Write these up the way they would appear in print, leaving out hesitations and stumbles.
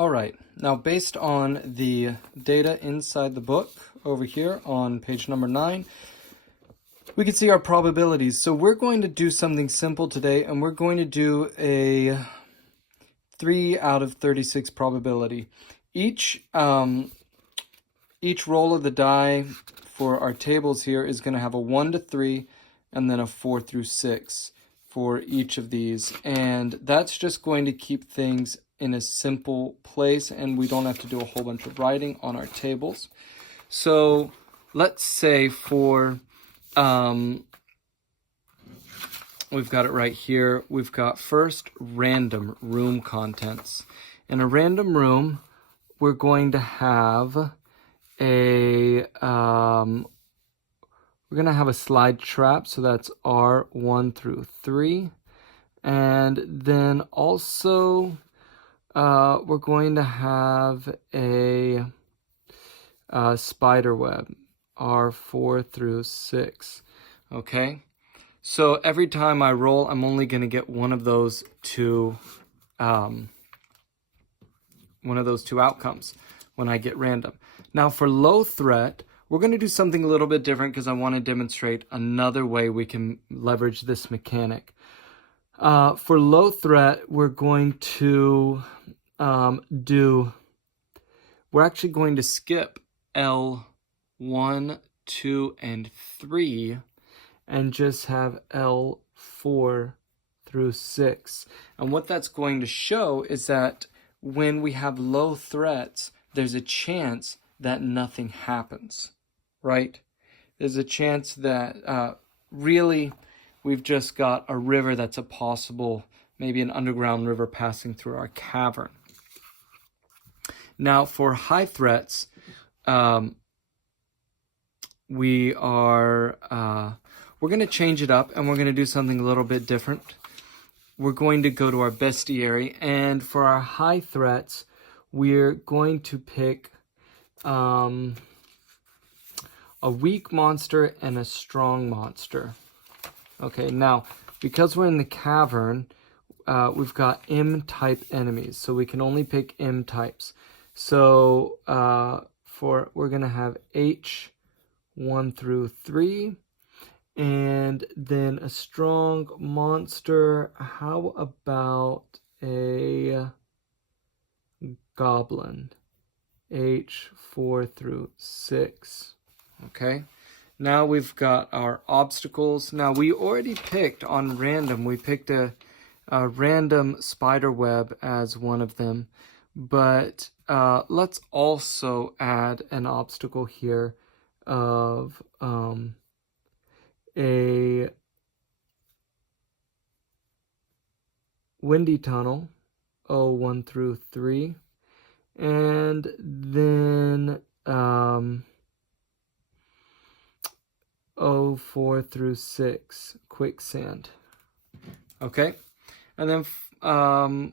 All right, now based on the data inside the book over here on page number 9, we can see our probabilities. So we're going to do something simple today, and we're going to do a 3 out of 36 probability. Each roll of the die for our tables here is going to have a 1 to 3 and then a 4 through 6 for each of these. And that's just going to keep things in a simple place, and we don't have to do a whole bunch of writing on our tables. So let's say for, we've got it right here. We've got first random room contents. In a random room, we're going to have a slide trap, so that's R 1 through 3. And then also we're going to have a spider web, R 4 through 6. Okay, so every time I roll, I'm only going to get one of those two outcomes when I get random. Now for low threat, we're going to do something a little bit different because I want to demonstrate another way we can leverage this mechanic. For low threat, we're going to we're actually going to skip L1, 2, and 3 and just have L4 through 6. And what that's going to show is that when we have low threats, there's a chance that nothing happens, right? There's a chance that really we've just got a river that's a possible, maybe an underground river passing through our cavern. Now for high threats, we're going to change it up, and we're going to do something a little bit different. We're going to go to our bestiary, and for our high threats, we're going to pick a weak monster and a strong monster. Okay, now, because we're in the cavern, we've got M-type enemies, so we can only pick M-types. So we're going to have H 1 through 3, and then a strong monster. How about a goblin? H 4 through 6. Okay. Now we've got our obstacles. Now we already picked on random. We picked a random spider web as one of them. But let's also add an obstacle here of a windy tunnel, O1 through 3. And then O4 through 6, quicksand. Okay, and then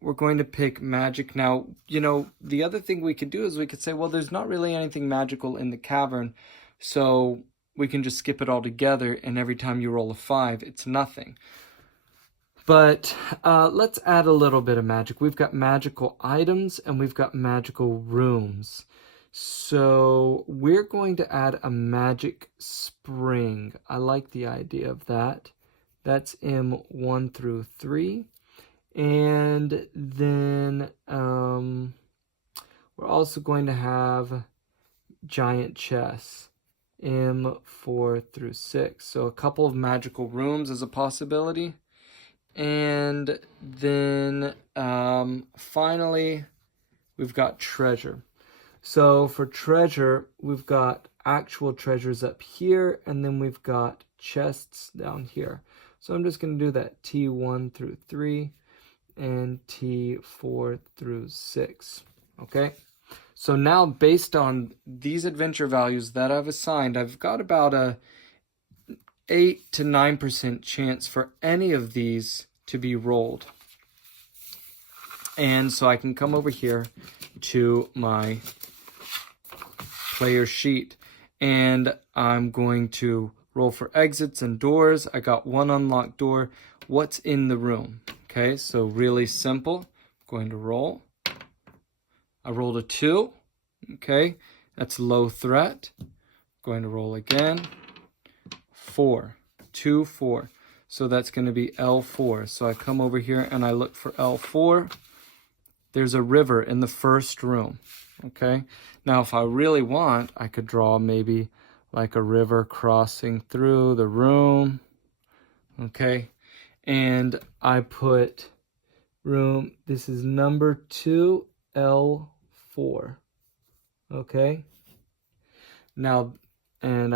we're going to pick magic. Now, the other thing we could do is we could say, well, there's not really anything magical in the cavern, so we can just skip it all together, and every time you roll a 5, it's nothing. But let's add a little bit of magic. We've got magical items, and we've got magical rooms. So we're going to add a magic spring. I like the idea of that. That's M1 through 3. And then we're also going to have giant chests, M4 through 6. So a couple of magical rooms is a possibility. And then finally, we've got treasure. So for treasure, we've got actual treasures up here, and then we've got chests down here. So I'm just going to do that T1 through 3 and T4 through 6. Okay? So now, based on these adventure values that I've assigned, I've got about a 8 to 9% chance for any of these to be rolled. And so I can come over here to my player sheet, and I'm going to roll for exits and doors. I got one unlocked door. What's in the room? Okay, so really simple. I'm going to roll. I rolled a 2. Okay, that's low threat. Going to roll again. 4. 2, 4. So that's going to be L4. So I come over here and I look for L4. There's a river in the first room. Okay, now if I really want, I could draw maybe like a river crossing through the room. Okay, and I put room, this is number 2, L4. Okay, now, and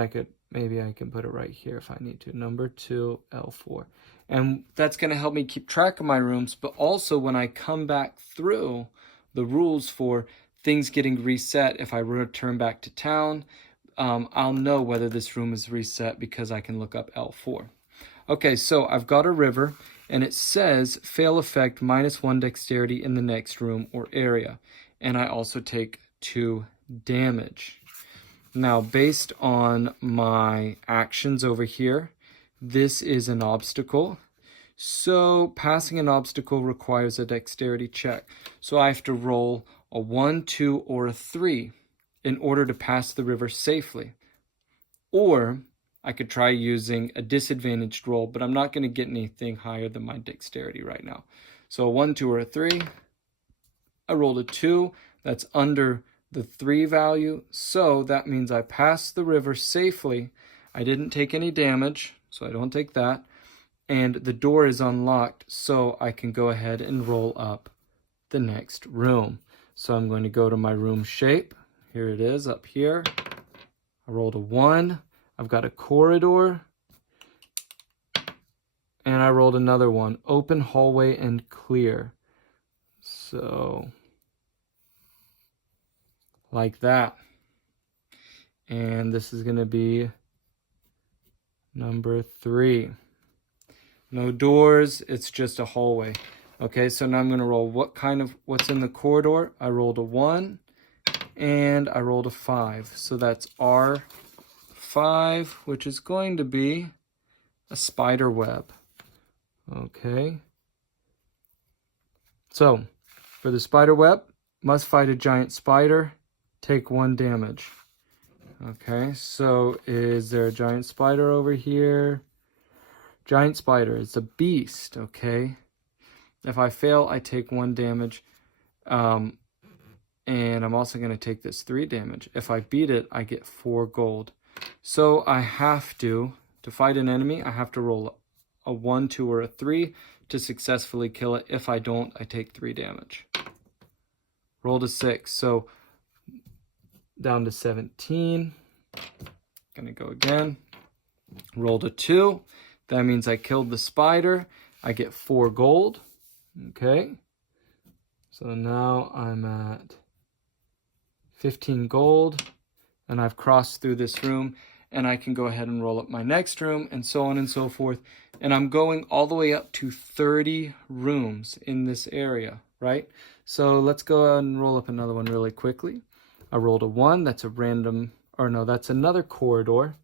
maybe I can put it right here if I need to, number 2, L4. And that's going to help me keep track of my rooms, but also when I come back through the rules for things getting reset, if I return back to town, I'll know whether this room is reset because I can look up L4. Okay, so I've got a river, and it says fail effect -1 dexterity in the next room or area. And I also take 2 damage. Now, based on my actions over here, this is an obstacle. So passing an obstacle requires a dexterity check. So I have to roll a 1, 2, or a 3 in order to pass the river safely. Or I could try using a disadvantaged roll, but I'm not going to get anything higher than my dexterity right now. So a 1, 2, or a 3. I rolled a 2. That's under the 3 value. So that means I passed the river safely. I didn't take any damage, so I don't take that. And the door is unlocked, so I can go ahead and roll up the next room. So I'm going to go to my room shape. Here it is up here. I rolled a 1. I've got a corridor. And I rolled another one. Open hallway and clear. So, like that. And this is going to be number 3. No doors, it's just a hallway. Okay, so now I'm going to roll what's in the corridor. I rolled a 1 and I rolled a 5. So that's R5, which is going to be a spider web. Okay. So, for the spider web, must fight a giant spider, take 1 damage. Okay, so is there a giant spider over here? Giant spider, it's a beast, okay? If I fail, I take 1 damage. And I'm also going to take this 3 damage. If I beat it, I get 4 gold. So I have to fight an enemy, I have to roll a 1, 2, or a 3 to successfully kill it. If I don't, I take 3 damage. Rolled a 6, so down to 17. Gonna go again. Rolled a 2. That means I killed the spider. I get 4 gold. Okay. So now I'm at 15 gold. And I've crossed through this room. And I can go ahead and roll up my next room, and so on and so forth. And I'm going all the way up to 30 rooms in this area, right? So let's go ahead and roll up another one really quickly. I rolled a 1. That's a random, or no, that's another corridor.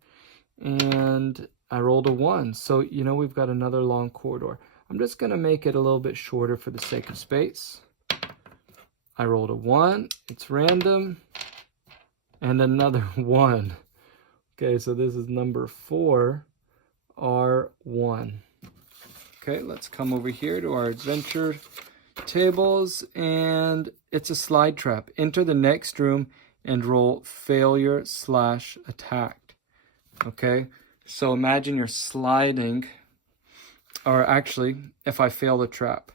And I rolled a 1. So, we've got another long corridor. I'm just going to make it a little bit shorter for the sake of space. I rolled a 1. It's random. And another 1. Okay, so this is number 4, R1. Okay, let's come over here to our adventure tables, and it's a slide trap. Enter the next room and roll failure/attacked. Okay, so imagine you're sliding, or actually, if I fail the trap,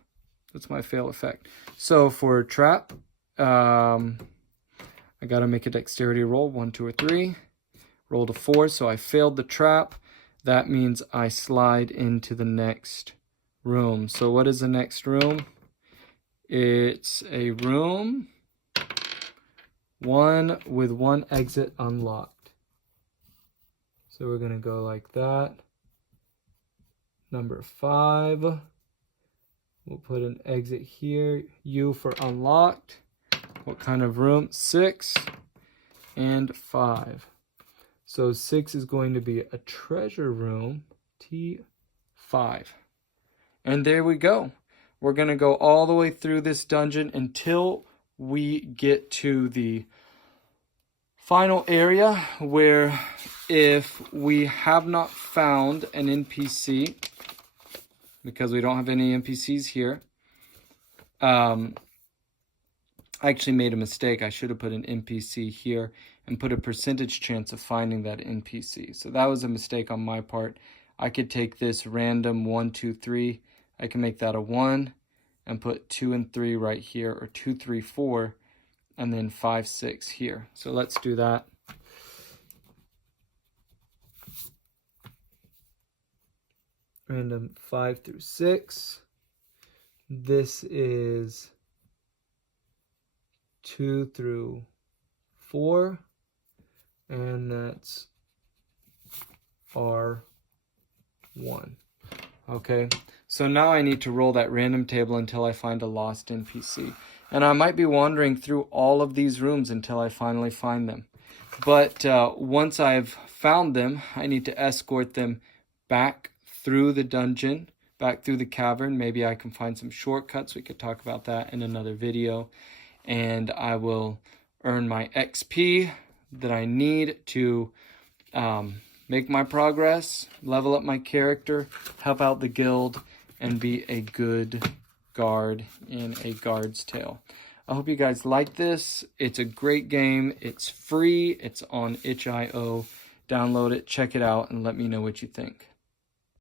that's my fail effect. So for a trap, I gotta make a dexterity roll, 1, 2, or 3. Rolled a 4, so I failed the trap. That means I slide into the next room. So what is the next room? It's a room, 1 with 1 exit unlocked. So we're going to go like that. Number 5. We'll put an exit here. U for unlocked. What kind of room? 6 and 5. So 6 is going to be a treasure room, T5. And there we go. We're going to go all the way through this dungeon until we get to the final area where if we have not found an NPC, because we don't have any NPCs here, I actually made a mistake. I should have put an NPC here and put a percentage chance of finding that NPC. So that was a mistake on my part. I could take this random 1, 2, 3. I can make that a 1 and put 2 and 3 right here, or 2, 3, 4, and then 5, 6 here. So let's do that. Random 5 through 6. This is 2 through 4, and that's R1. Okay, so now I need to roll that random table until I find a lost NPC. And I might be wandering through all of these rooms until I finally find them. But once I've found them, I need to escort them back through the dungeon, back through the cavern. Maybe I can find some shortcuts. We could talk about that in another video. And I will earn my XP that I need to make my progress, level up my character, help out the guild, and be a good guard in A Guard's Tale. I hope you guys like this. It's a great game. It's free. It's on itch.io. Download it, check it out, and let me know what you think.